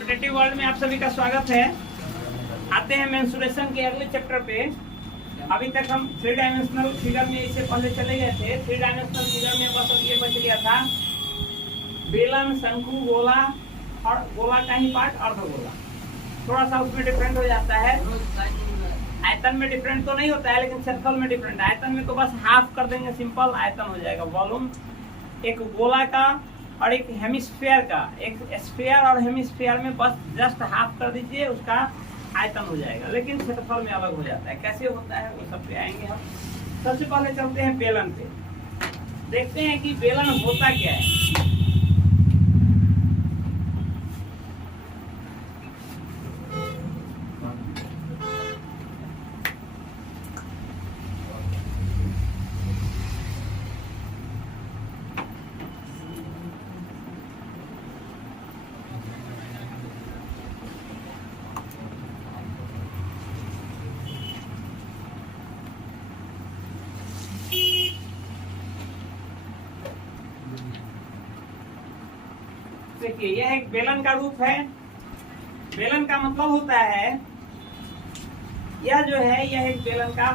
Competitive world में आप सभी का स्वागत है। आते हैं मेंसुरेशन के अगले चैप्टर पे। अभी तक हम 3 डायमेंशनल फिगर में इससे पहले चले गए थे। 3 डायमेंशनल फिगर में बस ये बच गया था बेलन, शंकु, गोला और गोला का ही पार्ट अर्धगोला। थोड़ा सा उसमें डिफरेंट हो जाता है, आयतन में डिफरेंट तो नहीं होता है लेकिन क्षेत्रफल में डिफरेंट। आयतन में तो बस हाफ कर देंगे, सिंपल आयतन हो जाएगा। वॉल्यूम एक गोला का और एक हेमिस्फीयर का, एक स्फीयर और हेमिस्फीयर में बस जस्ट हाफ कर दीजिए, उसका आयतन हो जाएगा। लेकिन क्षेत्रफल में अलग हो जाता है। कैसे होता है वो सब पे आएंगे हम। सबसे पहले चलते हैं बेलन पे, देखते हैं कि बेलन होता क्या है। देखिए यह एक बेलन का रूप है। बेलन का मतलब होता है यह जो है यह एक बेलन का,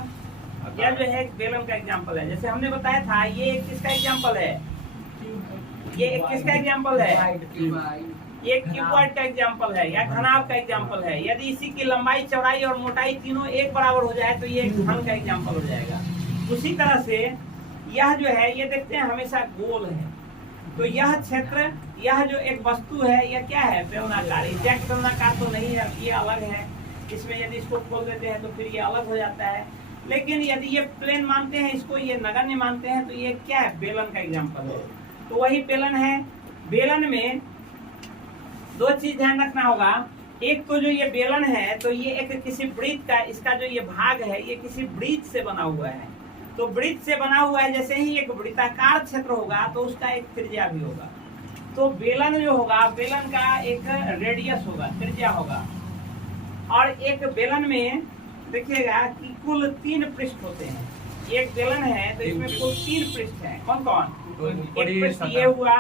यह जो है एक बेलन का एग्जांपल है। जैसे हमने बताया था ये एक किसका एग्जांपल है, ये एक किसका एग्जांपल है, ये क्यूबॉइड का एग्जांपल है या घनाभ का एग्जांपल है। यदि इसी की लंबाई, चौड़ाई और मोटाई तीनों एक बराबर हो जाए तो ये एक घन का एग्जांपल हो जाएगा। उसी तरह से यह जो है ये देखते हैं हमेशा गोल है, तो यह क्षेत्र, यह जो एक वस्तु है यह क्या है, बेलनाकार। एग्जैक्ट बेलनाकार तो नहीं है, ये अलग है। इसमें यदि इसको खोल देते हैं तो फिर ये अलग हो जाता है। लेकिन यदि ये प्लेन मानते हैं, इसको ये नगण्य मानते हैं, तो ये क्या है, बेलन का एग्जांपल है। तो वही बेलन है। बेलन में दो चीज ध्यान रखना होगा। एक तो जो ये बेलन है तो ये एक किसी वृत्त का, इसका जो ये भाग है ये किसी वृत्त से बना हुआ है। तो वृत्त से बना हुआ है, जैसे ही एक वृत्ताकार क्षेत्र होगा तो उसका एक त्रिज्या भी होगा। तो बेलन जो होगा, बेलन का एक रेडियस होगा, त्रिज्या होगा। और एक बेलन में देखिएगा कि कुल 3 पृष्ठ होते हैं। एक बेलन है तो इसमें कुल 3 पृष्ठ हैं। कौन कौन? एक पृष्ठ ये हुआ,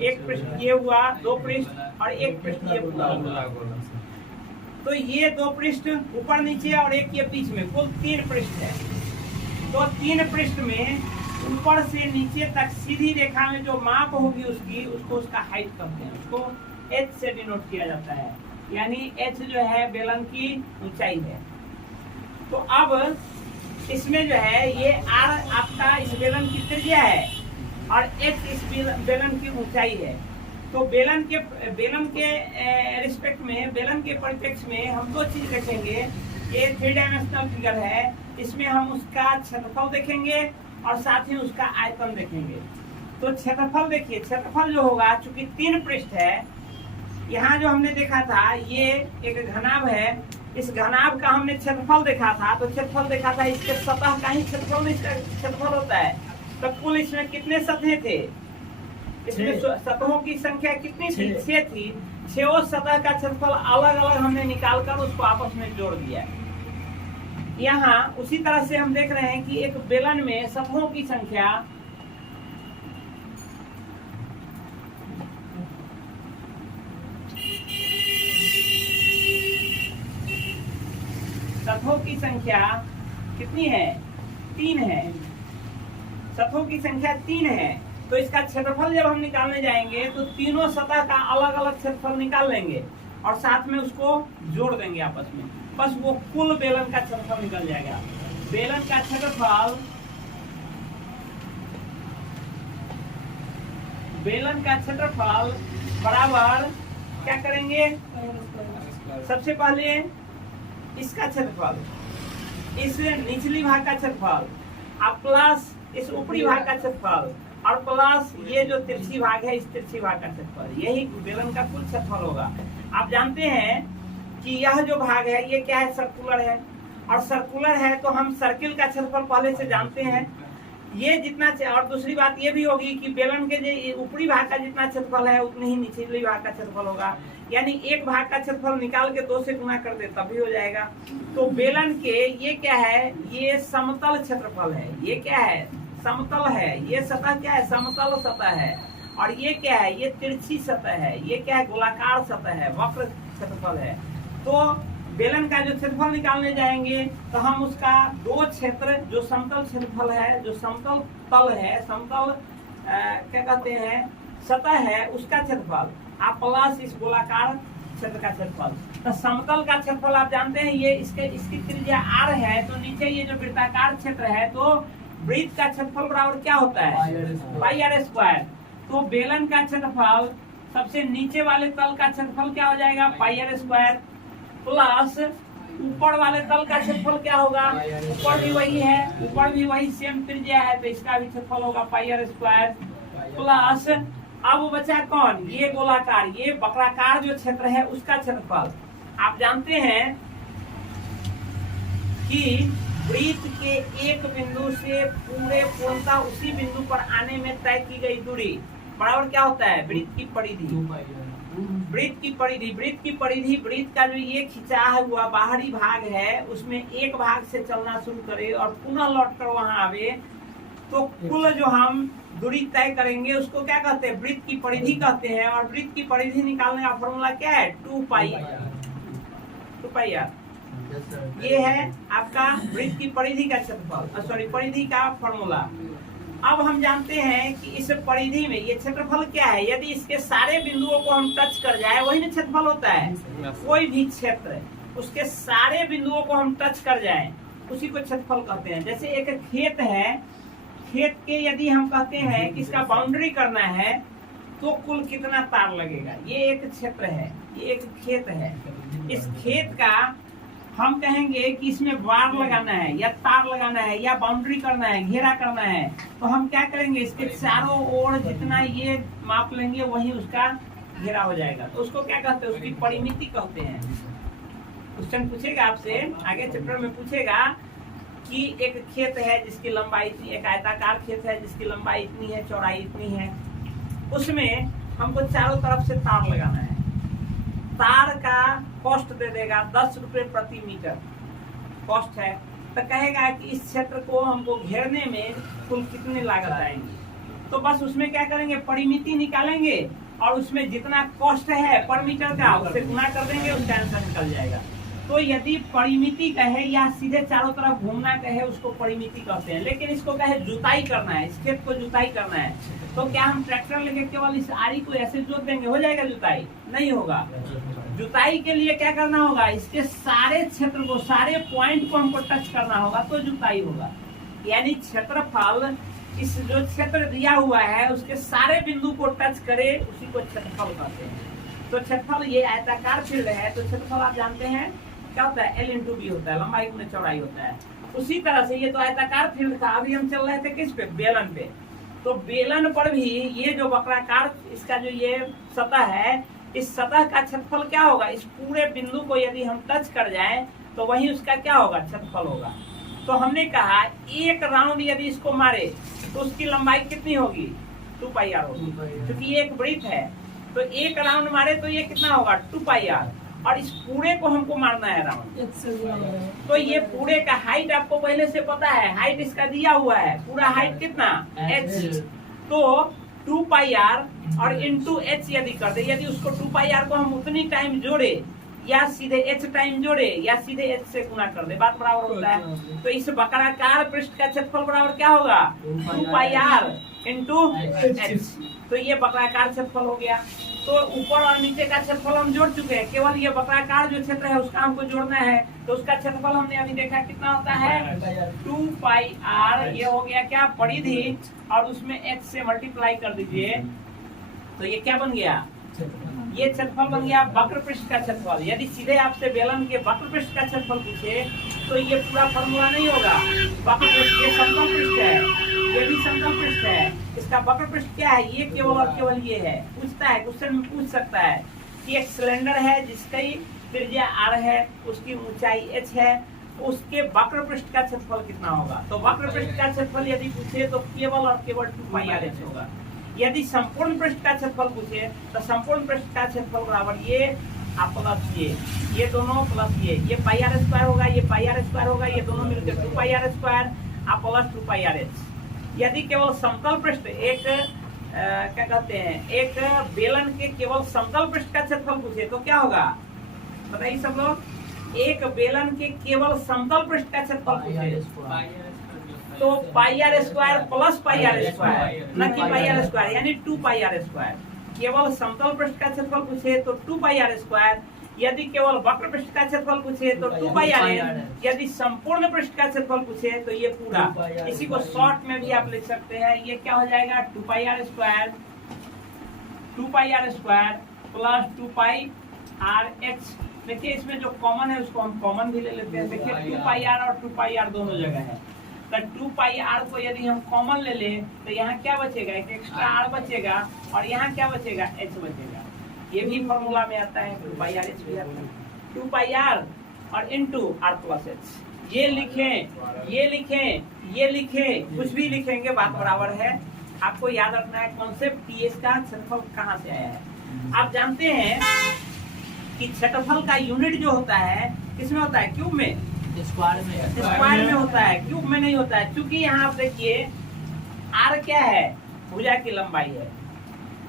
एक पृष्ठ ये हुआ, 2 पृष्ठ और एक पृष्ठ ये हुआ। तो ये 2 पृष्ठ ऊपर नीचे और एक ये बीच में, कुल 3 पृष्ठ है। तो 3 पृष्ठ में ऊपर से नीचे तक सीधी रेखा में जो माप होगी उसकी, उसको उसका हाइट कहते हैं, उसको h से डिनोट किया जाता है। यानी h जो है बेलन की ऊंचाई है। तो अब इसमें जो है ये r आपका इस बेलन की त्रिज्या है और h इस बेलन की ऊंचाई है। तो बेलन के रिस्पेक्ट में, बेलन के परिप्रेक्ष्य में हम 2 चीज देखेंगे। ये 3 डायमेंशनल फिगर है, इसमें हम उसका क्षेत्रफल देखेंगे और साथ ही उसका आयतन देखेंगे। तो क्षेत्रफल देखिए, क्षेत्रफल जो होगा, चूंकि 3 पृष्ठ है, यहाँ जो हमने देखा था ये एक घनाभ है, इस घनाभ का हमने क्षेत्रफल देखा था। तो क्षेत्रफल देखा था इसके सतह का ही क्षेत्रफल में इसका क्षेत्रफल होता है। तो कुल इसमें कितने सतहें थे, इसमें सतहों की संख्या कितनी थी, 6 थी। 6 सतह का क्षेत्रफल अलग अलग हमने निकाल कर उसको आपस में जोड़ दिया। यहाँ उसी तरह से हम देख रहे हैं कि एक बेलन में सतहों की संख्या कितनी है, 3 है। सतहों की संख्या 3 है। तो इसका क्षेत्रफल जब हम निकालने जाएंगे तो तीनों सतह का अलग अलग क्षेत्रफल निकाल लेंगे और साथ में उसको जोड़ देंगे आपस में, बस वो कुल बेलन का क्षेत्रफल निकल जाएगा। बेलन का क्षेत्रफल बराबर क्या करेंगे, सबसे पहले इसका क्षेत्रफल, इस निचली भाग का क्षेत्रफल और प्लस इस ऊपरी भाग का क्षेत्रफल और प्लस ये जो तिरछी भाग है, इस तिरछी भाग का क्षेत्रफल, यही बेलन का कुल क्षेत्रफल होगा। आप जानते हैं कि यह जो भाग है ये क्या है, सर्कुलर है। और सर्कुलर है तो हम सर्किल का क्षेत्रफल पहले से जानते हैं। ये जितना, और दूसरी बात ये भी होगी कि बेलन के जो ऊपरी भाग का जितना क्षेत्रफल है उतनी ही निचली भाग का क्षेत्रफल होगा। यानी एक भाग का क्षेत्रफल निकाल के 2 से गुना कर दे तब भी हो जाएगा। तो बेलन के ये क्या है, ये समतल क्षेत्रफल है। ये क्या है, समतल है। ये सतह क्या है, समतल सतह है। और ये क्या है, ये तिरछी सतह है, ये क्या है, गोलाकार सतह है, वक्र क्षेत्रफल है। तो बेलन का जो क्षेत्रफल निकालने जाएंगे तो हम उसका दो क्षेत्र, जो समतल क्षेत्रफल है, जो समतल तल है, समतल क्या कहते हैं, सतह है, उसका क्षेत्रफल आप प्लस इस गोलाकार क्षेत्र का क्षेत्रफल। तो समतल का क्षेत्रफल आप जानते हैं, ये इसकी त्रिज्या r है, तो नीचे ये जो वृत्ताकार क्षेत्र है, तो वृत्त का क्षेत्रफल बराबर क्या होता है, पाई आर स्क्वायर। तो बेलन का क्षेत्रफल, सबसे नीचे वाले तल का क्षेत्रफल क्या हो जाएगा, पाई आर स्क्वायर, प्लस ऊपर वाले तल का क्षेत्रफल क्या होगा, ऊपर भी वही है, ऊपर भी वही सेम त्रिज्या है, तो इसका भी क्षेत्रफल होगा पाई आर स्क्वायर, प्लस अब बचा कौन, ये गोलाकार, ये वक्राकार जो क्षेत्र है उसका क्षेत्रफल। आप जानते हैं कि वृत्त के एक बिंदु से पूरे पूर्णतः उसी बिंदु पर आने में तय की गई दूरी बराबर क्या होता है, वृत्त की परिधि। वृत्त की परिधि, वृत्त की परिधि, वृत्त का जो ये खिंचा हुआ बाहरी भाग है, उसमें एक भाग से चलना शुरू करे और पुनः लौट कर वहां आवे, तो कुल जो हम दूरी तय करेंगे उसको क्या कहते हैं, वृत्त की परिधि कहते हैं। और वृत्त की परिधि निकालने का फॉर्मूला क्या है, 2 पाई आर। ये है आपका वृत्त की परिधि का क्षेत्रफल, सॉरी परिधि का फॉर्मूला। अब हम जानते हैं कि इस परिधि में ये क्षेत्रफल क्या है, यदि इसके सारे बिंदुओं को हम टच कर जाए, वही ना क्षेत्रफल होता है। कोई भी क्षेत्र उसके सारे बिंदुओं को हम टच कर जाए, उसी को क्षेत्रफल कहते हैं। जैसे एक खेत है, खेत के यदि हम कहते हैं कि इसका बाउंड्री करना है, तो कुल कितना तार लगेगा, ये एक क्षेत्र है, ये एक खेत है। इस खेत का हम कहेंगे कि इसमें बार लगाना है या तार लगाना है या बाउंड्री करना है, घेरा करना है, तो हम क्या करेंगे, इसके चारों ओर जितना ये माप लेंगे वही उसका घेरा हो जाएगा। तो उसको क्या कहते हैं, उसकी परिमिति कहते हैं। क्वेश्चन पूछेगा आपसे आगे चैप्टर में, पूछेगा कि एक खेत है जिसकी लंबाई इतनी, एक आयताकार खेत है जिसकी लंबाई इतनी है, चौड़ाई इतनी है, उसमें हमको चारों तरफ से तार लगाना है। तार का कॉस्ट दे देगा 10 रुपए प्रति मीटर कॉस्ट है, तो कहेगा कि इस क्षेत्र को हमको घेरने में कुल कितनी लागत आएंगी। तो बस उसमें क्या करेंगे, परिमिति निकालेंगे और उसमें जितना कॉस्ट है पर मीटर का उससे गुणा कर देंगे, उसका आंसर निकल जाएगा। तो यदि परिमिति कहे या सीधे चारों तरफ घूमना कहे, उसको परिमिति कहते हैं। लेकिन इसको कहे जुताई करना है, इस खेत को जुताई करना है, तो क्या हम ट्रैक्टर लेके केवल इस आरी को ऐसे जोत देंगे, हो जाएगा जुताई? नहीं होगा। जुताई के लिए क्या करना होगा, इसके सारे क्षेत्र को, सारे पॉइंट को हमको टच करना होगा, तो जुताई होगा। यानी क्षेत्रफल, इस जो क्षेत्र दिया हुआ है उसके सारे बिंदु को टच करे, उसी को क्षेत्रफल कहते हैं। तो क्षेत्रफल, ये आयताकार फील्ड है, तो क्षेत्रफल आप जानते हैं क्या होता है, L × B होता है, लंबाई गुना चौड़ाई होता है। उसी तरह से ये तो आयताकार फील्ड था, अभी हम चल रहे थे किस पे, बेलन पे। तो बेलन पर भी ये जो वक्राकार, इसका जो ये सतह है, इस सतह का क्षेत्रफल क्या होगा, इस पूरे बिंदु को यदि हम टच कर जाएं तो वही उसका क्या होगा, क्षेत्रफल होगा। तो हमने कहा एक राउंड यदि इसको मारे तो उसकी लंबाई कितनी होगी, 2 पाई आर होगी, क्योंकि ये एक वृत्त है। तो एक राउंड मारे तो ये कितना होगा, 2 पाई आर, और इस पूरे को हमको मारना है राउंड। तो ये पूरे का हाइट आपको पहले से पता है, हाइट इसका दिया हुआ है, पूरा हाइट कितना, h। तो 2 पाई आर और इंटू h यदि कर दे, यदि उसको 2 पाई आर को हम उतनी टाइम जोड़े या सीधे h टाइम जोड़े या सीधे h से गुना कर दे, बात बराबर होता है। तो इस वक्राकार पृष्ठ का क्षेत्रफल बराबर क्या होगा, 2 पाई आर इंटू h। तो ये वक्राकार क्षेत्रफल हो गया। तो ऊपर और नीचे का क्षेत्रफल हम जोड़ चुके हैं, केवल ये वक्राकार जो क्षेत्र है उसका हमको जोड़ना है। तो उसका क्षेत्रफल हमने अभी देखा कितना होता है, 2 पाई आर, ये हो गया क्या, परिधि, और उसमें h से मल्टीप्लाई कर दीजिए, तो ये क्या बन गया, ये क्षेत्रफल बन गया वक्र पृष्ठ का क्षेत्रफल। यदि सीधे आपसे बेलन के वक्र पृष्ठ का क्षेत्रफल पूछे तो ये पूरा फॉर्मूला नहीं होगा। वक्र पृष्ठ, ये समतल पृष्ठ है, ये भी समतल पृष्ठ है, इसका वक्र पृष्ठ क्या है, ये केवल और केवल ये है। पूछता है, क्वेश्चन में पूछ सकता है कि एक सिलेंडर है जिसकी त्रिज्या r है, उसकी ऊंचाई h है, उसके वक्र पृष्ठ का क्षेत्रफल कितना होगा। तो वक्र पृष्ठ का क्षेत्रफल यदि पूछे तो केवल और केवल 2 पाई आर h होगा। यदि संपूर्ण पृष्ठ का क्षेत्रफल पूछे तो संपूर्ण पृष्ठ का क्षेत्रफल बराबर ये प्लस ये दोनों प्लस ये पाई आर स्क्वायर होगा, ये पाई आर स्क्वायर होगा, ये दोनों मिलकर 2 pi r square plus 2 pi r h. यदि केवल समतल पृष्ठ, एक क्या कहते हैं, एक बेलन के केवल समतल पृष्ठ का क्षेत्रफल पूछे तो क्या होगा, बताइए सब लोग। एक बेलन के केवल समतल पृष्ठ का क्षेत्रफल पूछे तो pi r square plus pi r square, न कि पाई आर स्क्वायर, यानी 2 पाई आर स्क्वायर। केवल समतल पृष्ठ का क्षेत्रफल पूछे तो 2 पाई आर स्क्वायर, यदि केवल वक्र पृष्ठ का क्षेत्रफल पूछे तो 2 पाई आर एन, यदि संपूर्ण पृष्ठ का क्षेत्रफल पूछे तो ये पूरा। इसी को शॉर्ट में भी आप लिख सकते हैं, ये क्या हो जाएगा 2 pi r square, 2 pi r square plus 2 pi r h. देखिए इसमें जो कॉमन है उसको हम कॉमन भी ले लेते हैं। देखिए 2 पाई आर और 2 पाई आर दोनों जगह है, तो 2 पाई आर को यदि हम कॉमन ले लें तो यहाँ क्या बचेगा, एक एक्स्ट्रा आर बचेगा और यहाँ क्या बचेगा, एच बचेगा। ये भी फॉर्मूला में आता है, 2 पाई आर एच भी आता है, 2 पाई आर और इनटू आर प्लस एच। ये लिखें, ये लिखें, ये लिखें, कुछ भी लिखेंगे बात बराबर है। आपको याद रखना है कॉन्सेप्ट कि इसका क्षेत्रफल कहाँ से आया है। आप जानते हैं कि क्षेत्रफल का यूनिट जो होता है किसमें होता है, क्यूब में, स्क्वायर में होता है, क्यूब में नहीं होता है। क्योंकि यहाँ आप देखिए आर क्या है, भुजा की लंबाई है,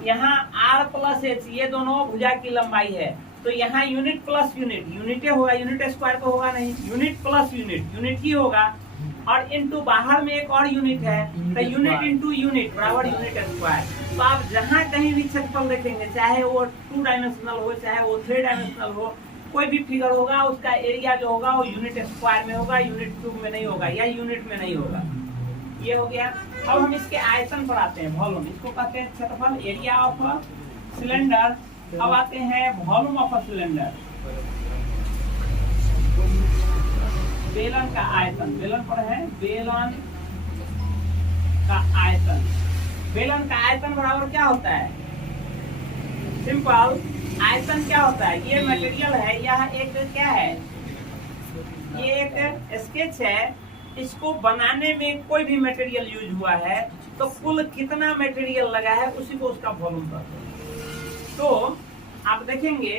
यहाँ आर प्लस एच ये दोनों भुजा की लंबाई है, तो यहाँ यूनिट प्लस यूनिट, यूनिट होगा, यूनिट स्क्वायर तो होगा नहीं, यूनिट प्लस यूनिट, यूनिट ही होगा, और इनटू बाहर में एक और यूनिट है, तो यूनिट इनटू यूनिट बराबर यूनिट स्क्वायर। तो आप जहाँ कहीं भी क्षेत्रफल देखेंगे, चाहे वो 2 डायमेंशनल हो, चाहे वो 3 डायमेंशनल हो, कोई भी फिगर होगा उसका एरिया जो होगा वो यूनिट स्क्वायर में होगा, यूनिट क्यूब में नहीं होगा या यूनिट में नहीं होगा। ये हो गया। अब हम इसके आयतन पर आते हैं, वॉल्यूम, इसको कहते हैं क्षेत्रफल, एरिया ऑफ सिलेंडर। अब आते हैं वॉल्यूम ऑफ अ सिलेंडर, बेलन का आयतन, बेलन पर है बेलन का आयतन। बेलन का आयतन बराबर क्या होता है, सिंपल, आयतन क्या होता है, ये मटेरियल है, यह एक क्या है, ये एक स्केच है, इसको बनाने में कोई भी मटेरियल यूज हुआ है तो कुल कितना मटेरियल लगा है उसी को उसका वॉल्यूम कहते हैं। तो आप देखेंगे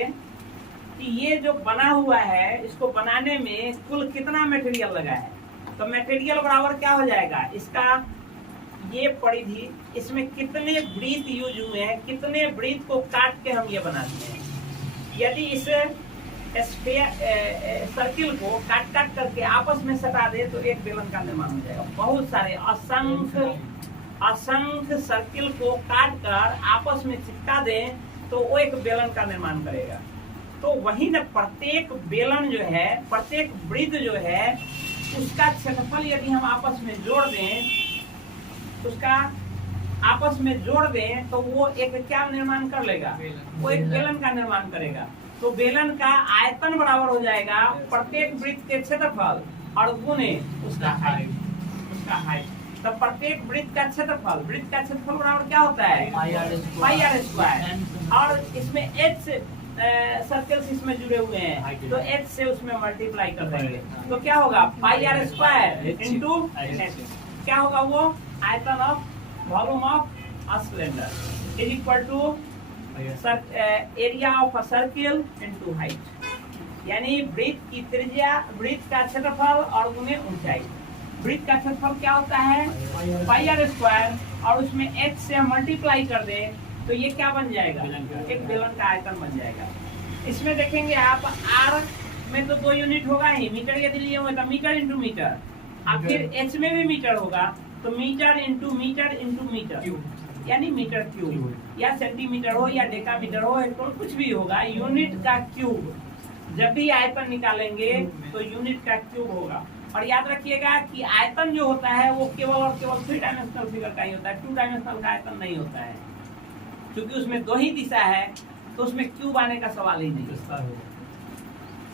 कि ये जो बना हुआ है इसको बनाने में कुल कितना मटेरियल लगा है, तो मटेरियल बराबर क्या हो जाएगा, इसका ये परिधि, इसमें कितने वृत्त यूज हुए हैं, कितने वृत्त को काट के हम ये बनाते हैं। यदि इस सर्किल को काट काट करके आपस में सटा दे तो एक बेलन का निर्माण हो जाएगा। बहुत सारे असंख्य सर्किल को काट कर आपस में चिपका दे तो वो एक बेलन का निर्माण करेगा। तो वही न, प्रत्येक बेलन जो है, प्रत्येक वृत्त जो है, उसका क्षेत्रफल यदि हम आपस में जोड़ दें, उसका आपस में जोड़ दें तो वो एक क्या निर्माण कर लेगा, वो एक बेलन का निर्माण करेगा। तो बेलन का आयतन बराबर हो जाएगा प्रत्येक वृत्त के क्षेत्रफल और गुणे उसका हाइट, उसका हाइट। तो प्रत्येक वृत्त का क्षेत्रफल, वृत्त का क्षेत्रफल बराबर क्या होता है, पाई आर स्क्वायर, और इसमें एच सर्कल्स इसमें जुड़े हुए हैं तो एच से उसमें मल्टीप्लाई कर देंगे तो क्या होगा, pi r square into h. क्या होगा वो, आयतन of volume of a cylinder is equal to area of a circle into height, यानी वृत्त की त्रिज्या, वृत्त का क्षेत्रफल और गुणे ऊंचाई। वृत्त का क्षेत्रफल क्या होता है, पाई आर स्क्वायर, और उसमें एच से हम मल्टीप्लाई कर दे तो ये क्या बन जाएगा, एक बेलन का आयतन बन जाएगा। इसमें देखेंगे आप आर में तो 2 यूनिट होगा ही, मीटर यदि लिए हुए तो मीटर इंटू मीटर, अब फिर एच में भी मीटर होगा तो मीटर इंटू मीटर यानी मीटर क्यूब, या सेंटीमीटर हो या डेकामीटर हो, तो कुछ भी होगा, यूनिट का क्यूब। जब भी आयतन निकालेंगे तो यूनिट का क्यूब होगा। और याद रखिएगा कि आयतन जो होता है वो केवल और केवल 3 डायमेंशनल फिगर का ही होता है, 2 डायमेंशनल का आयतन नहीं होता है, क्योंकि उसमें 2 ही दिशा है तो उसमें क्यूब आने का सवाल ही नहीं।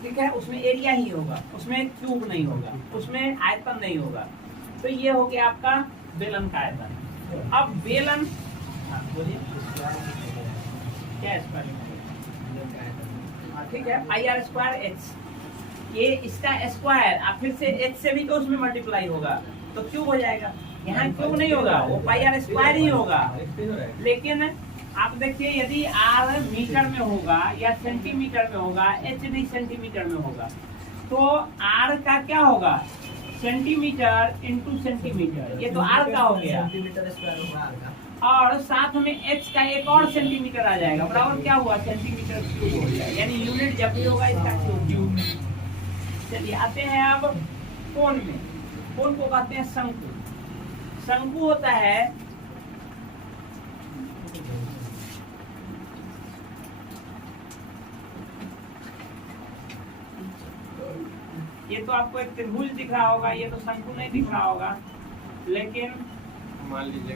ठीक है, उसमें एरिया ही होगा, उसमें क्यूब नहीं होगा, उसमें आयतन नहीं होगा। तो ये हो गया आपका बेलन का आयतन। अब बेलन, बोलिए क्या स्क्वायर, ठीक है, पाई आर स्क्वायर एच, ये इसका स्क्वायर, अब फिर से एच से भी तो उसमें मल्टीप्लाई होगा तो क्यूब हो जाएगा। यहाँ क्यूब नहीं होगा, वो पाई आर स्क्वायर ही होगा। लेकिन आप देखिए यदि आर मीटर में होगा या सेंटीमीटर में होगा, एच भी सेंटीमीटर में होगा, तो आर का क्या होगा, सेंटीमीटर इंटू सेंटीमीटर, ये तो आर का हो गया, और साथ में h का एक और सेंटीमीटर आ जाएगा, बराबर क्या हुआ, सेंटीमीटर क्यूब हो गया, यानी यूनिट जब भी होगा इसका क्यूब। चलिए आते हैं अब कोण में। कोण को कहते हैं शंकु। शंकु होता है ये तो आपको एक त्रिभुज दिख रहा होगा, ये तो शंकु नहीं दिख रहा होगा, लेकिन मान लीजिए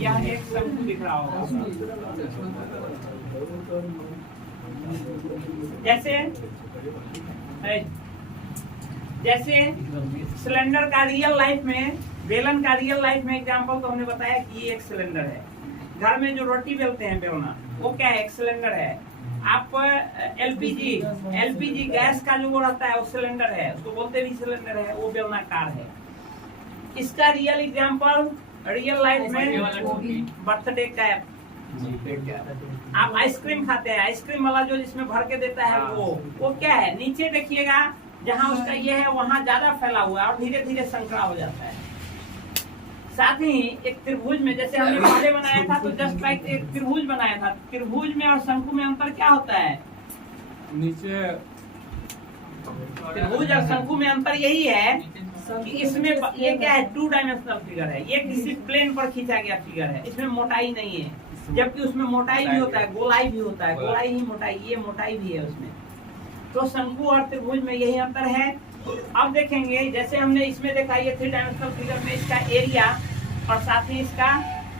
यह एक शंकु दिख रहा होगा। जैसे सिलेंडर का रियल लाइफ में, बेलन का रियल लाइफ में एग्जांपल तो हमने बताया कि ये एक सिलेंडर है। घर में जो रोटी बेलते हैं बेलना, वो क्या है, एक सिलेंडर है। आप एलपीजी गैस का जो वो रहता है वो सिलेंडर है, उसको बोलते भी सिलेंडर है, वो बेलनाकार है। इसका रियल एग्जांपल रियल लाइफ में बर्थडे कैप। आप आइसक्रीम खाते हैं, आइसक्रीम वाला जो जिसमें भर के देता है वो क्या है, नीचे देखिएगा जहाँ उसका ये है वहाँ ज्यादा फैला हुआ है और धीरे धीरे संकरा हो जाता है। साथ ही एक त्रिभुज में, जैसे हमने पहले बनाया था तो जस्ट लाइक एक त्रिभुज बनाया था, त्रिभुज में और शंकु में अंतर क्या होता है, नीचे त्रिभुज और शंकु में अंतर यही है कि इसमें ये क्या है, 2 डायमेंशनल फिगर है, ये किसी प्लेन पर खींचा गया फिगर है, इसमें मोटाई नहीं है, जबकि उसमें मोटाई भी होता है, गोलाई भी होता है, गोलाई ही मोटाई, ये मोटाई भी है उसमें। तो शंकु और त्रिभुज में यही अंतर है। अब देखेंगे जैसे हमने इसमें देखा, ये 3 डायमेंशनल फिगर में इसका एरिया और साथ ही इसका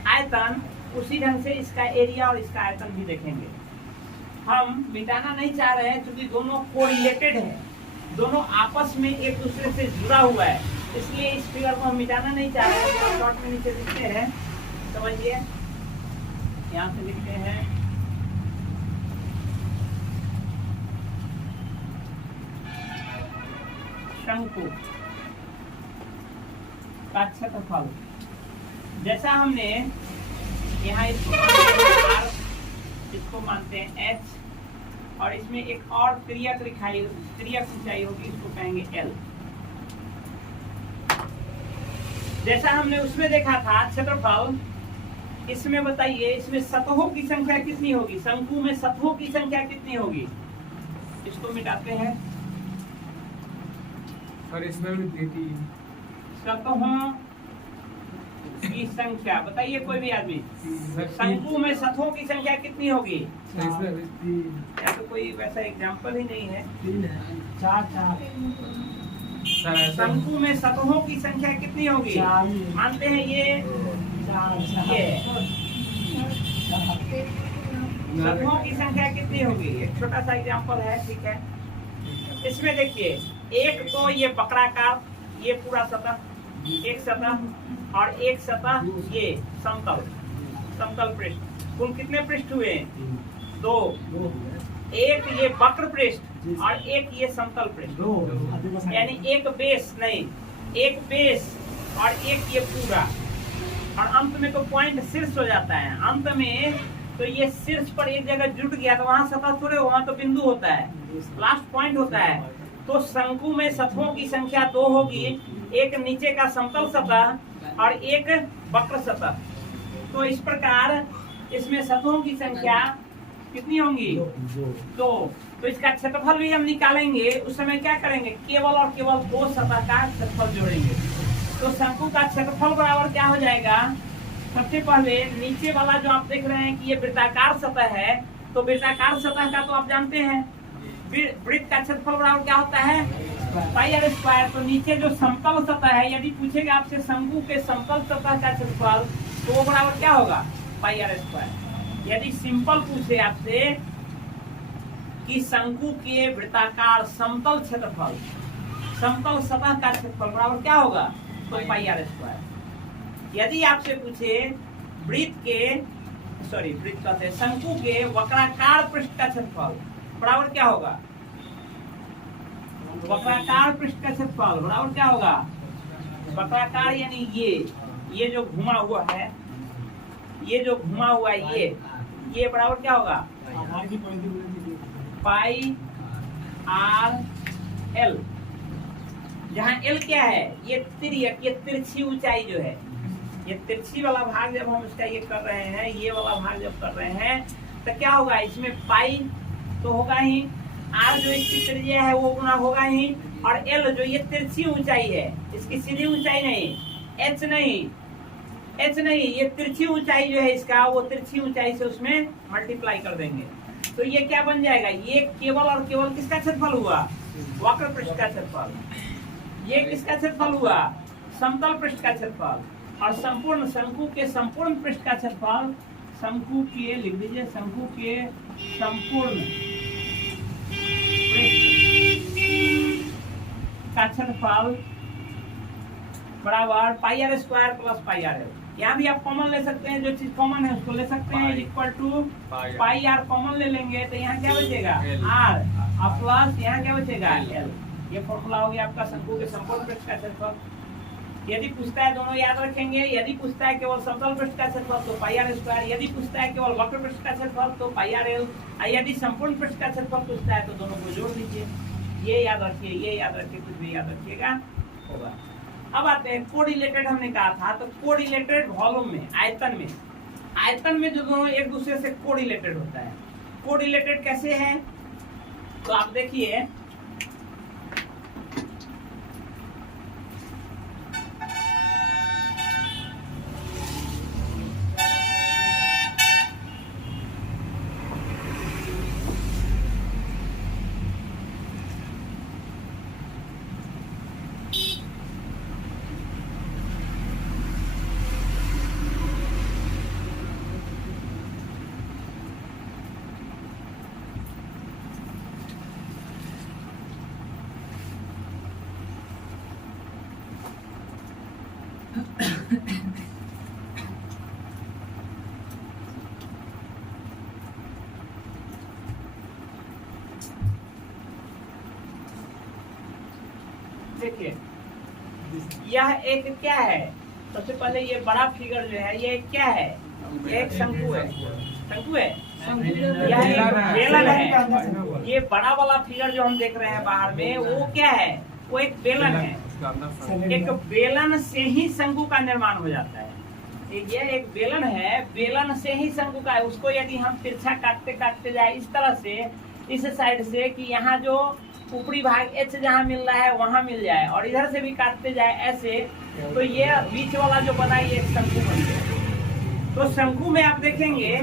आयतन, उसी ढंग से इसका एरिया और इसका आयतन भी देखेंगे। हम मिटाना नहीं चाह रहे हैं क्योंकि दोनों कोरिलेटेड है, दोनों आपस में एक दूसरे से जुड़ा हुआ है, इसलिए इस फिगर को हम मिटाना नहीं चाह रहे हैं। शॉर्ट में नीचे लिखते हैं, समझिए, यहाँ से लिखते हैं शंकु का क्षेत्रफल। जैसा हमने यहाँ इसको मानते हैं h, और इसमें एक और त्रियक ऊंचाई होगी, इसको कहेंगे L। जैसा हमने उसमें देखा था क्षेत्रफल, इसमें बताइए इसमें सतहों की संख्या कितनी होगी, शंकु में सतहों की संख्या कितनी होगी, इसको मिटाते हैं। और इसमें भी सतहों की संख्या बताइए, कोई भी आदमी, शंकु में सतहों की संख्या कितनी होगी, या तो कोई वैसा एग्जाम्पल ही नहीं है। 4 शंकु में सतहों की संख्या कितनी होगी, मानते हैं ये सतहों की संख्या कितनी होगी, एक छोटा सा एग्जाम्पल है, ठीक है। इसमें देखिए, एक तो ये वक्राकार, ये पूरा सतह, एक सतह, और एक सतह ये समतल पृष्ठ। कुल कितने पृष्ठ हुए, 2, एक ये वक्र पृष्ठ और एक ये समतल पृष्ठ, यानी एक बेस नहीं, एक बेस और एक ये पूरा, और अंत में तो पॉइंट शीर्ष हो जाता है। अंत में तो ये शीर्ष पर एक जगह जुट गया तो वहां सतह थोड़े, वहां तो बिंदु होता है, लास्ट पॉइंट होता है। तो शंकु में सतहों की संख्या 2 होगी, एक नीचे का समतल सतह और एक वक्र सतह। तो इस प्रकार इसमें सतहों की संख्या कितनी होंगी, 2। तो इसका क्षेत्रफल भी हम निकालेंगे, उस समय क्या करेंगे, केवल और केवल 2 सतह का क्षेत्रफल जोड़ेंगे। तो शंकु का क्षेत्रफल बराबर क्या हो जाएगा, सबसे पहले नीचे वाला जो आप देख रहे हैं कि ये वृत्ताकार सतह है, तो वृत्ताकार सतह का तो आप जानते हैं, वृत्त का क्षेत्रफल बराबर क्या होता है, पाई आर स्क्वायर। तो नीचे जो समतल सतह है, यदि पूछेगा आपसे शंकु के समतल सतह का क्षेत्रफल, तो वो बराबर क्या होगा, पाई आर स्क्वायर। यदि सिंपल पूछे आपसे कि शंकु के वृत्ताकार समतल क्षेत्रफल, समतल सतह का क्षेत्रफल बराबर क्या होगा, तो पाई आर स्क्वायर। यदि आपसे पूछे वृत्त कहते शंकु के वक्राकार पृष्ठ का क्षेत्रफल बराबर क्या होगा, वक्राकार पृष्ठ का क्षेत्रफल बराबर क्या होगा, वक्राकार यानी ये जो घुमा हुआ है, ये जो घुमा हुआ है, ये बराबर क्या होगा, पाई आर एल, जहाँ एल क्या है, ये तिर्यक, ये तिरछी ऊंचाई जो है, ये तिरछी वाला भाग जब हम इसका ये कर रहे हैं, ये वाला भाग जब कर रहे हैं तो क्या होगा, इसमें पाई तो होगा ही, आर जो इसकी त्रिज्या है वो गुना होगा ही, और एल जो ये तिरछी ऊंचाई है, इसकी सीधी ऊंचाई नहीं, एच नहीं, ये तिरछी ऊंचाई जो है इसका, वो तिरछी ऊंचाई से उसमें मल्टीप्लाई कर देंगे। तो ये क्या बन जाएगा, ये केवल और केवल किसका क्षेत्रफल हुआ, वक्र पृष्ठ का क्षेत्रफल। ये किसका क्षेत्रफल हुआ, समतल पृष्ठ का क्षेत्रफल। और संपूर्ण शंकु के संपूर्ण पृष्ठ का क्षेत्रफल, शंकु के लिख दीजिए, शंकु के संपूर्ण का क्षेत्रफल बराबर pi r square plus pi r l. यहाँ भी आप कॉमन ले सकते हैं, जो चीज कॉमन है उसको ले सकते हैं, equal to pi r common ले लेंगे तो यहाँ क्या बचेगा, आर और प्लस यहाँ क्या बचेगा, एल। ये फॉर्मूला हो गया आपका शंकु के संपूर्ण पृष्ठ का क्षेत्रफल। यदि पूछता है दोनों याद रखेंगे, यदि पूछता है केवल समतल पृष्ठ का क्षेत्रफल तो पाई आर स्क्वायर, यदि पूछता है केवल वक्र पृष्ठ का क्षेत्रफल तो पाई आर एल, यदि संपूर्ण पृष्ठ का क्षेत्रफल पूछता है तो दोनों को जोड़ दीजिए। ये याद रखिए, ये याद रखिए, कुछ भी याद रखिएगा होगा। अब आते हैं कोरिलेटेड, हमने कहा था तो कोरिलेटेड वॉल्यूम में, आयतन में जो दोनों एक दूसरे से कोरिलेटेड होता है। कोरिलेटेड कैसे है, तो आप देखिए देखिए यह एक क्या है, सबसे पहले ये बड़ा फिगर जो है ये क्या है, ये एक शंकु है, शंकु है, यह एक बेलन है। ये बड़ा वाला फिगर जो हम देख रहे हैं बाहर में वो क्या है, वो एक बेलन है। एक बेलन से ही शंकु का निर्माण हो जाता है। ये एक बेलन है, बेलन से ही शंकु का है। उसको यदि हम तिरछा काटते काटते जाए इस तरह से, इस साइड से कि यहाँ जो ऊपरी भाग एच जहाँ मिल रहा है वहां मिल जाए, और इधर से भी काटते जाए ऐसे, तो ये बीच वाला जो बना ये एक शंकु बन गया। तो शंकु में आप देखेंगे,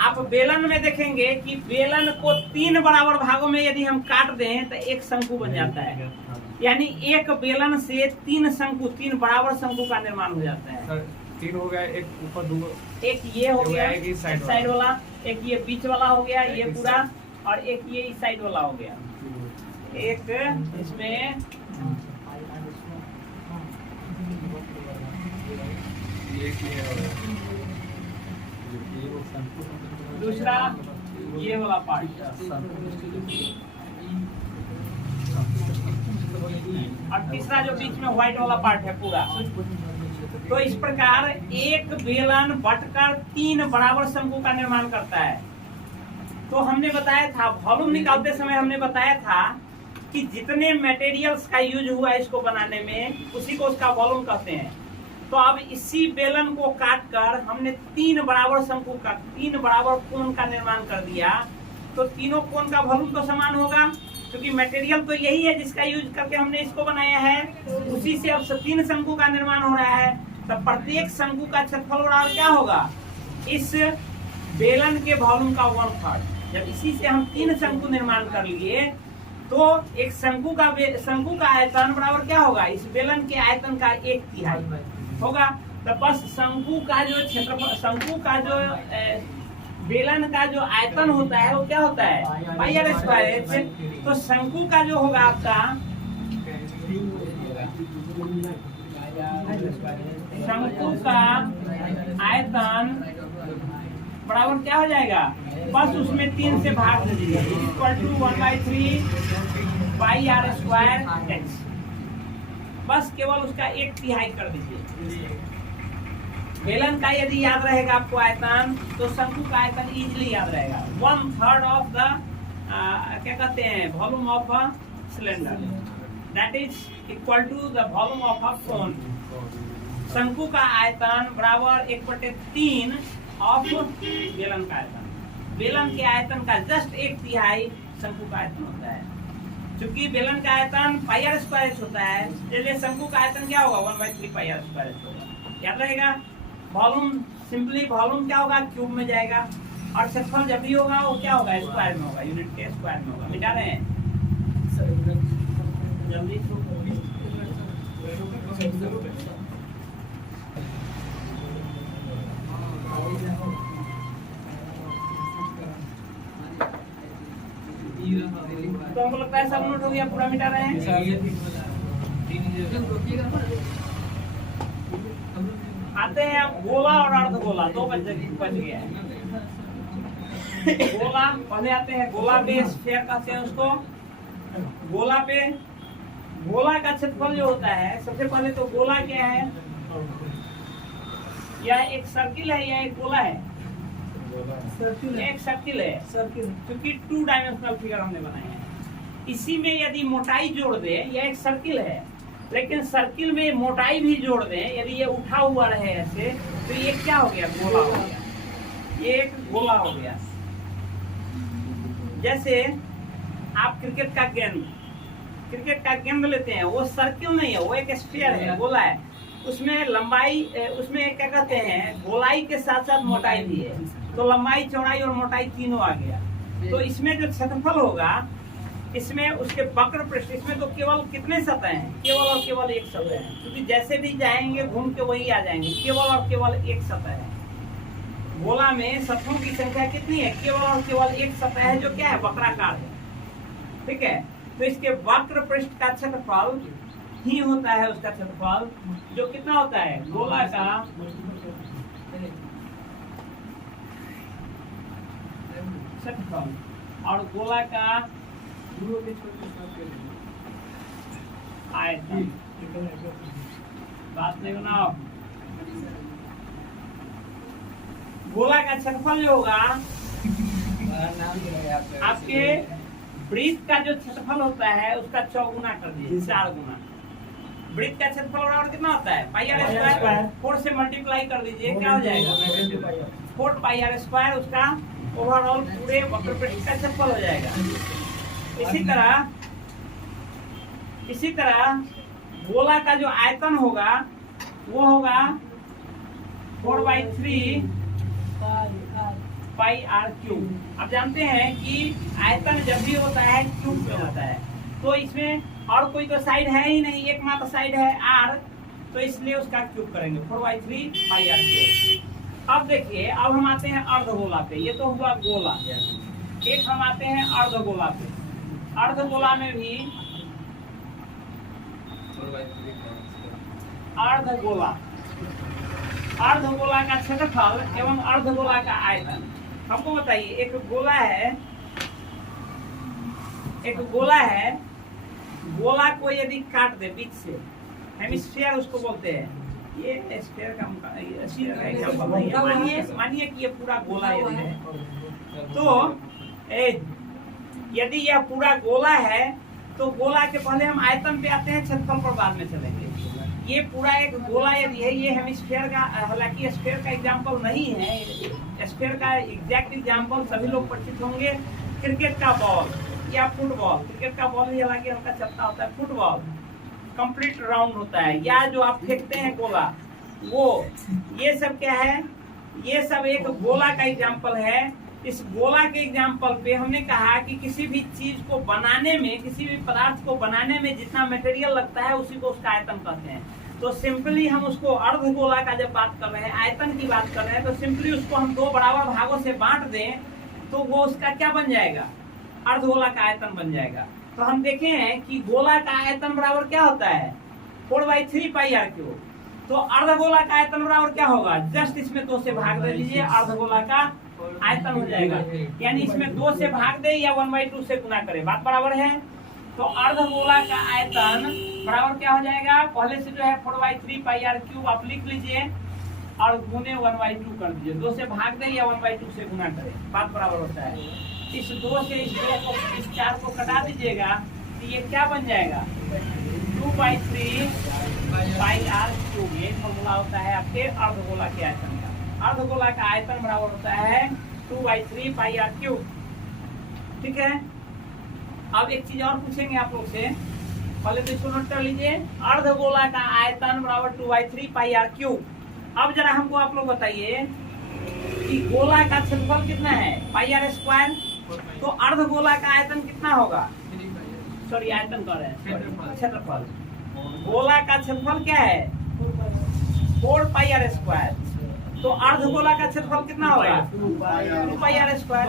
आप बेलन में देखेंगे कि बेलन को 3 बराबर भागों में यदि हम काट दें तो एक शंकु बन जाता है। यानी एक बेलन से 3 शंकु, 3 बराबर शंकु का निर्माण हो जाता है। 3 हो गया, एक ऊपर 2, एक ये हो गया, एक साइड वाला, एक ये बीच वाला हो गया, ये पूरा, और एक ये इस साइड वाला हो गया। एक इसमें दूसरा ये वाला पार्ट, और तीसरा जो बीच में व्हाइट वाला पार्ट है पूरा। तो इस प्रकार एक बेलन बटकर 3 बराबर शंकु का निर्माण करता है। तो हमने बताया था, वॉल्यूम निकालते समय हमने बताया था कि जितने मटेरियल्स का यूज हुआ इसको बनाने में, उसी को उसका वॉल्यूम कहते हैं। तो अब इसी बेलन को काट कर हमने 3 बराबर शंकु का, 3 बराबर कोण का निर्माण कर दिया। तो तीनों कोण का वॉल्यूम तो समान होगा, क्योंकि मटेरियल तो यही है जिसका यूज करके हमने इसको बनाया है। उसी से अब 3 शंकु का निर्माण हो रहा है। तो प्रत्येक शंकु का क्षेत्रफल बराबर क्या होगा, इस बेलन के वॉल्यूम का 1/3। जब इसी से हम 3 शंकु निर्माण कर लिए तो एक शंकु का आयतन बराबर क्या होगा, इस बेलन के आयतन का 1/3 होगा। तो बस शंकु का जो क्षेत्रफल, शंकु का जो बेलन का जो आयतन होता है वो क्या होता है, पाई आर स्क्वायर। तो शंकु का जो होगा आपका, शंकु का आयतन बराबर क्या हो जाएगा, बस उसमें 3 से भाग दे दीजिए, equal to 1/3 pi r square x. बस केवल उसका 1/3 कर दीजिए। बेलन का यदि याद रहेगा आपको आयतन, तो शंकु का आयतन इजीली याद रहेगा। 1/3 ऑफ द क्या कहते हैं, volume of a cylinder, that is equal to the volume of a cone. शंकु का आयतन बराबर 1/3 ऑफ बेलन का आयतन। बेलन के आयतन का जस्ट 1/3 शंकु का आयतन होता है। क्योंकि बेलन का आयतन πr² होता है, इसलिए शंकु का आयतन क्या होगा 1/3 πr² होगा। याद रहेगा। वॉल्यूम सिंपली वॉल्यूम क्या होगा क्यूब में जाएगा, और क्षेत्रफल जब भी होगा वो क्या होगा स्क्वायर में होगा, यूनिट के स्क्वायर में होगा। मिटा रहे हैं जल्दी। तो हमको लगता है सब नोट हो गया, पूरा मिटा रहे हैं। आते हैं अब गोला और अर्धगोला, दो बच गया है। गोला पहले आते हैं, गोला पे स्फीयर कहते हैं उसको। गोला पे गोला का क्षेत्रफल जो होता है, सबसे पहले तो गोला क्या है, यह एक सर्किल है या एक गोला है? एक सर्किल है, क्योंकि 2 डायमेंशनल फिगर हमने बनाए हैं। इसी में यदि मोटाई जोड़ दे, यह एक सर्किल है, लेकिन सर्किल में मोटाई भी जोड़ दें, यदि ये उठा हुआ रहे ऐसे, तो ये क्या हो गया गोला हो गया, ये एक गोला हो गया। जैसे आप क्रिकेट का गेंद लेते हैं, वो सर्किल नहीं है, वो एक स्फीयर है, गोला है। उसमें लंबाई, उसमें क्या कहते हैं, गोलाई के साथ साथ मोटाई भी है, तो लंबाई चौड़ाई और मोटाई तीनों आ गया। तो इसमें जो क्षेत्रफल होगा, इसमें उसके वक्र पृष्ठ, इसमें तो केवल कितने सतह हैं, केवल और केवल एक सतह है, क्योंकि जैसे भी जाएंगे घूम के वही आ जाएंगे, केवल और केवल एक सतह है। गोला में सतहों की संख्या कितनी है, केवल और केवल एक सतह है, जो क्या है वक्राकार है। ठीक है, तो इसके वक्र पृष्ठ का क्षेत्रफल ही होता है उसका क्षेत्रफल, जो कितना होता है गोला का क्षेत्रफल, और गोला का आयतन। बात नहीं बनाओ। गोला का क्षेत्रफल जो होगा, आपके वृत्त का जो क्षेत्रफल होता है उसका 4 गुना कर दीजिए, 4 गुना। वृत्त का क्षेत्रफल बराबर कितना होता है πr², 4 से मल्टीप्लाई कर दीजिए, क्या हो जाएगा 4 πr², उसका ओवरऑल पूरे वक्रपृष्ठ का क्षेत्रफल हो जाएगा। इसी तरह गोला का जो आयतन होगा वो होगा 4/3 πr³। अब जानते हैं कि आयतन जब भी होता है क्यूब में होता है, तो इसमें और कोई तो साइड है ही नहीं, एकमात्र साइड है r, तो इसलिए उसका क्यूब करेंगे 4/3 πr³। अब देखिए, अब हम आते हैं अर्धगोला पे। ये तो हुआ गोला, एक हम आते हैं अर्धगोला पे। अर्धगोला में भी अर्धगोला का क्षेत्रफल एवं अर्धगोला का आयतन हमको बताइए। एक गोला है, गोला को यदि काट दे बीच से, हेमिस्फीयर उसको बोलते हैं। ये स्फीयर का मानिए कि ये पूरा गोला यदि है, तो यदि यह पूरा गोला है, तो गोला के पहले हम आयतन पे आते हैं, क्षेत्रफल पर बाद में चलेंगे। ये पूरा एक गोला यदि है, ये हेमिस्फीयर का, हालांकि स्फीयर का एग्जाम्पल नहीं है, स्फीयर का एग्जैक्ट एग्जाम्पल सभी लोग परिचित होंगे, क्रिकेट का बॉल या फुटबॉल। क्रिकेट का बॉल भी हालांकि हल्का चलता होता है, फुटबॉल कंप्लीट राउंड होता है, या जो आप फेंकते हैं गोला, वो ये सब क्या है, ये सब एक गोला का एग्जाम्पल है। इस गोला के एग्जाम्पल पे हमने कहा कि किसी भी चीज को बनाने में, किसी भी पदार्थ को बनाने में जितना मटेरियल लगता है उसी को उसका आयतन कहते हैं। तो सिंपली हम उसको अर्धगोला का जब बात कर रहे हैं, आयतन की बात कर रहे हैं, तो सिंपली उसको हम 2 बराबर भागों से बांट दें, तो वो उसका क्या बन जाएगा, अर्धगोला का आयतन बन जाएगा। तो हम देखे हैं कि गोला का आयतन बराबर क्या होता है 4/3 πr³। तो अर्धगोला का आयतन बराबर क्या होगा, जस्ट इसमें 2 से भाग दे दीजिए, अर्धगोला का आयतन हो जाएगा। यानी इसमें 2 से भाग दे या 1/2 से गुना करे, बात बराबर है। तो अर्धगोला का आयतन बराबर क्या हो जाएगा, पहले से जो है 4/3 πr³ आप लिख लीजिए और गुने 1/2 कर दीजिए, 2 से भाग दे या 1/2 से गुना करे, बात बराबर होता है। इस 2 से इस 2 को, इस 4 को कटा दीजिएगा, तो ये क्या बन जाएगा 2/3 पाई आर क्यूब। ये फॉर्मूला होता है आपके अर्धगोला के आयतन का। अर्धगोला का आयतन बराबर होता है 2/3 पाई आर क्यूब। ठीक है, अब एक चीज और पूछेंगे आप लोग से, पहले तो इसको नोट कर लीजिए। अर्धगोला का आयतन बराबर 2/3 पाई आर क्यूब। अब जरा हमको आप लोग बताइए कि गोला का क्षेत्रफल कितना है, पाई आर स्क्वायर। तो अर्धगोला का आयतन कितना होगा, सॉरी आयतन कर रहे हैं, क्षेत्रफल। गोला का क्षेत्रफल क्या है, 4 पाई आर स्क्वायर। तो अर्धगोला का क्षेत्रफल कितना होगा, 2 पाई आर स्क्वायर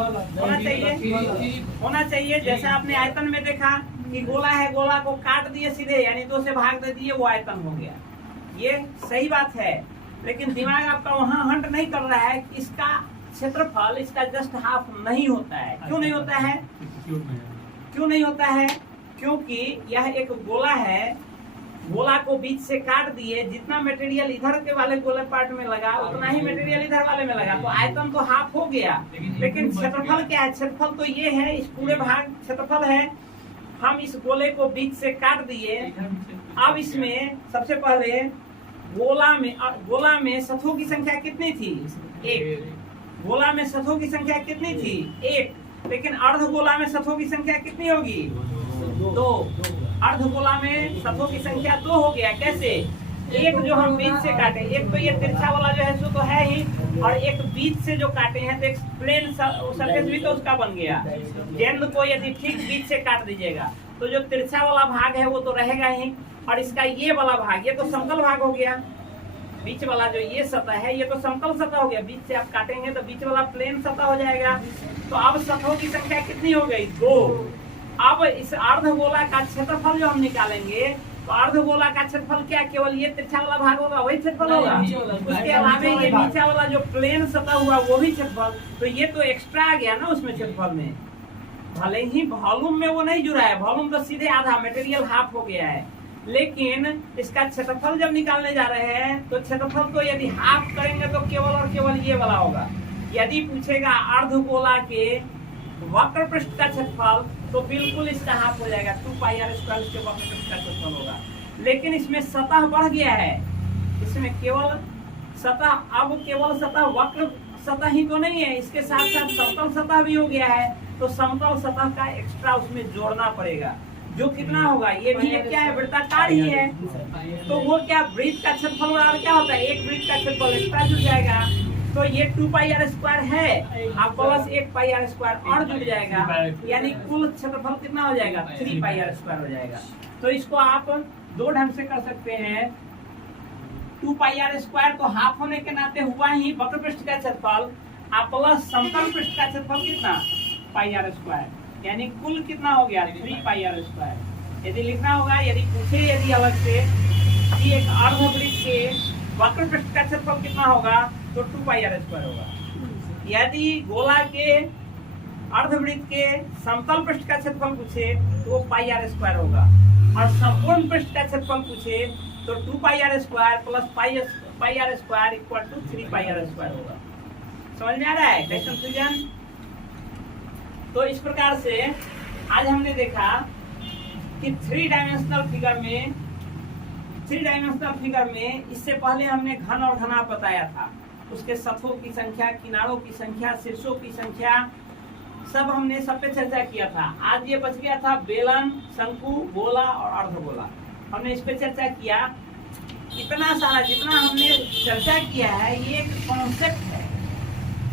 होना चाहिए। जैसे आपने आयतन में देखा कि गोला है, गोला को काट दिए सीधे, यानी 2 से भाग दे दिए, वो आयतन हो गया। ये सही बात है, लेकिन दिमाग आपका वहाँ हंट नहीं कर रहा है कि इसका क्षेत्रफल इसका जस्ट हाफ नहीं होता है। क्यों नहीं होता है, क्यों नहीं होता है? क्योंकि यह एक गोला है, गोला को बीच से काट दिए, जितना मटेरियल इधर के वाले गोले पार्ट में लगा उतना ही मटेरियल इधर वाले में लगा, तो आयतन तो हाफ हो गया। लेकिन क्षेत्रफल क्या है, क्षेत्रफल तो ये है, इस पूरे भाग क्षेत्रफल है। हम इस गोले को बीच से काट दिए। अब इसमें सबसे पहले गोला में सतहों की संख्या कितनी थी, 1। गोला में सतहों की संख्या कितनी थी, 1। लेकिन अर्धगोला में सतहों की संख्या कितनी होगी, 2। अर्धगोला में सतहों की संख्या 2 हो गया। कैसे, एक जो हम बीच से काटे, एक तो ये तिरछा वाला जो है सो तो है ही, और एक बीच से जो काटे हैं तो एक प्लेन सरफेस भी तो उसका बन गया। गेंद को यदि ठीक बीच से काट दीजिएगा तो जो तिरछा वाला भाग है वो तो रहेगा ही, और इसका ये वाला भाग, ये तो समतल भाग हो गया। बीच वाला जो ये सतह है ये तो समतल सतह हो गया, बीच से आप काटेंगे तो बीच वाला प्लेन सतह हो जाएगा। तो अब सतहों की संख्या कितनी हो गई, 2। अब इस अर्धगोला का क्षेत्रफल जो हम निकालेंगे, तो अर्धगोला का क्षेत्रफल क्या, केवल ये तिरछा वाला भाग होगा वही क्षेत्रफल होगा, उसके अलावा ये नीचे वाला जो प्लेन सतह हुआ वो भी क्षेत्रफल। तो ये तो एक्स्ट्रा आ गया ना उसमें क्षेत्रफल में, भले ही वॉल्यूम में वो नहीं जुड़ा है, वॉल्यूम तो सीधे आधा, मटेरियल हाफ हो गया है। लेकिन इसका क्षेत्रफल जब निकालने जा रहे हैं तो क्षेत्रफल को यदि हाफ करेंगे तो केवल और केवल ये वाला होगा। यदि पूछेगा अर्धगोला के वक्र पृष्ठ का क्षेत्रफल तो बिल्कुल इसका हाफ हो जाएगा, 2 पाई आर स्क्वायर इसके वक्र पृष्ठ का क्षेत्रफल होगा। लेकिन इसमें सतह बढ़ गया है, इसमें केवल सतह, अब केवल सतह वक्र सतह ही तो नहीं है, इसके साथ साथ समतल सतह भी हो गया है। तो समतल सतह का एक्स्ट्रा उसमें जोड़ना पड़ेगा, जो कितना होगा, ये भी क्या है, वृत्ताकार ही है। तो वो क्या, वृत्त का क्षेत्रफल और क्या होता है, एक वृत्त का क्षेत्रफल एक्स्ट्रा जुड़ जाएगा। तो ये 2 पाई आर स्क्वायर है, आप प्लस 1 पाई आर स्क्वायर और जुड़ जाएगा, यानी कुल क्षेत्रफल कितना हो जाएगा, 3 पाई आर स्क्वायर हो जाएगा। तो इसको आप 2 ढंग से कर सकते हैं। 2 पाई आर स्क्वायर तो हाफ होने के नाते हुआ ही वक्र पृष्ठ का क्षेत्रफल, आप प्लस समतल पृष्ठ का क्षेत्रफल कितना, पाई आर स्क्वायर, यानी कुल कितना हो गया, 3 पाई आर स्क्वायर। यदि लिखना होगा, यदि पूछे यदि अलग से कि एक अर्धवृत्त के वक्र पृष्ठ का क्षेत्रफल कितना होगा, तो 2 पाई आर स्क्वायर होगा। यदि गोला के अर्धवृत्त के समतल पृष्ठ का क्षेत्रफल पूछे तो पाई आर स्क्वायर होगा, और संपूर्ण पृष्ठ का क्षेत्रफल पूछे तो 2 pi r square plus pi r square equal to 3 pi r square होगा। समझ में आ रहा है, कंफ्यूजन? तो इस प्रकार से आज हमने देखा कि 3 डायमेंशनल फिगर में इससे पहले हमने घन और घनाभ बताया था, उसके सतहों की संख्या, किनारों की संख्या, शीर्षों की संख्या, सब हमने सब पे चर्चा किया था। आज ये बच गया था बेलन, शंकु, गोला और अर्धगोला, हमने इस पे चर्चा किया। इतना सारा जितना हमने चर्चा किया है ये एक कॉन्सेप्ट है,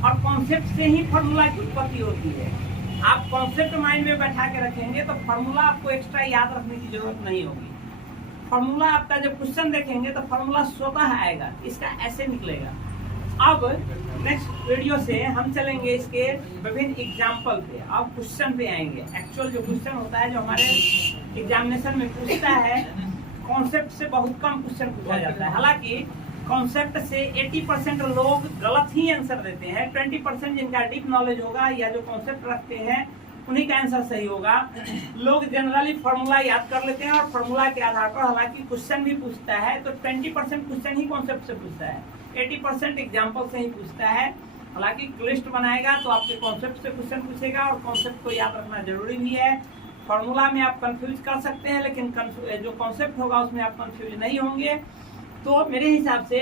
और कॉन्सेप्ट से ही फॉर्मूला की उत्पत्ति होती है। आप कॉन्सेप्ट माइंड में बैठा के रखेंगे तो फॉर्मूला आपको एक्स्ट्रा याद रखने की जरूरत नहीं होगी। फॉर्मूला आपका जब क्वेश्चन देखेंगे तो फॉर्मूला स्वतः आएगा, इसका ऐसे निकलेगा। अब नेक्स्ट वीडियो से हम चलेंगे इसके विभिन्न एग्जाम्पल पे, अब क्वेश्चन पे आएंगे। एक्चुअल जो क्वेश्चन होता है जो हमारे एग्जामिनेशन में पूछता है, कॉन्सेप्ट से बहुत कम क्वेश्चन पूछा जाता है। हालांकि कॉन्सेप्ट से 80% लोग गलत ही आंसर देते हैं, 20% जिनका डीप नॉलेज होगा या जो कॉन्सेप्ट रखते हैं उन्हीं का आंसर सही होगा। लोग जनरली फॉर्मूला याद कर लेते हैं और फॉर्मूला के आधार पर हालांकि क्वेश्चन भी पूछता है, तो 20% क्वेश्चन ही कॉन्सेप्ट से पूछता है, 80% एग्जाम्पल से ही पूछता है। हालांकि लिस्ट बनाएगा तो आपके कॉन्सेप्ट से क्वेश्चन पूछेगा, और कॉन्सेप्ट को याद रखना जरूरी भी है। फॉर्मूला में आप कंफ्यूज कर सकते हैं, लेकिन जो कॉन्सेप्ट होगा उसमें आप कंफ्यूज नहीं होंगे। तो मेरे हिसाब से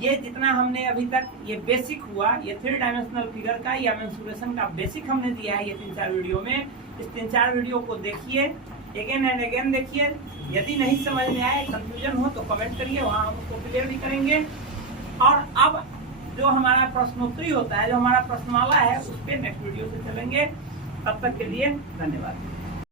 ये जितना हमने अभी तक ये बेसिक हुआ, ये 3 डायमेंशनल फिगर का या मेंसुरेशन का बेसिक हमने दिया है ये 3-4 वीडियो में। इस 3-4 वीडियो को देखिए, अगेन एंड अगेन देखिए। यदि नहीं समझ में आए, कंफ्यूजन हो तो कमेंट करिए, वहाँ हम उसको क्लियर भी करेंगे। और अब जो हमारा प्रश्नोत्तरी होता है, जो हमारा प्रश्नमाला है, उस पर नेक्स्ट वीडियो से चलेंगे। तब तक के लिए धन्यवाद।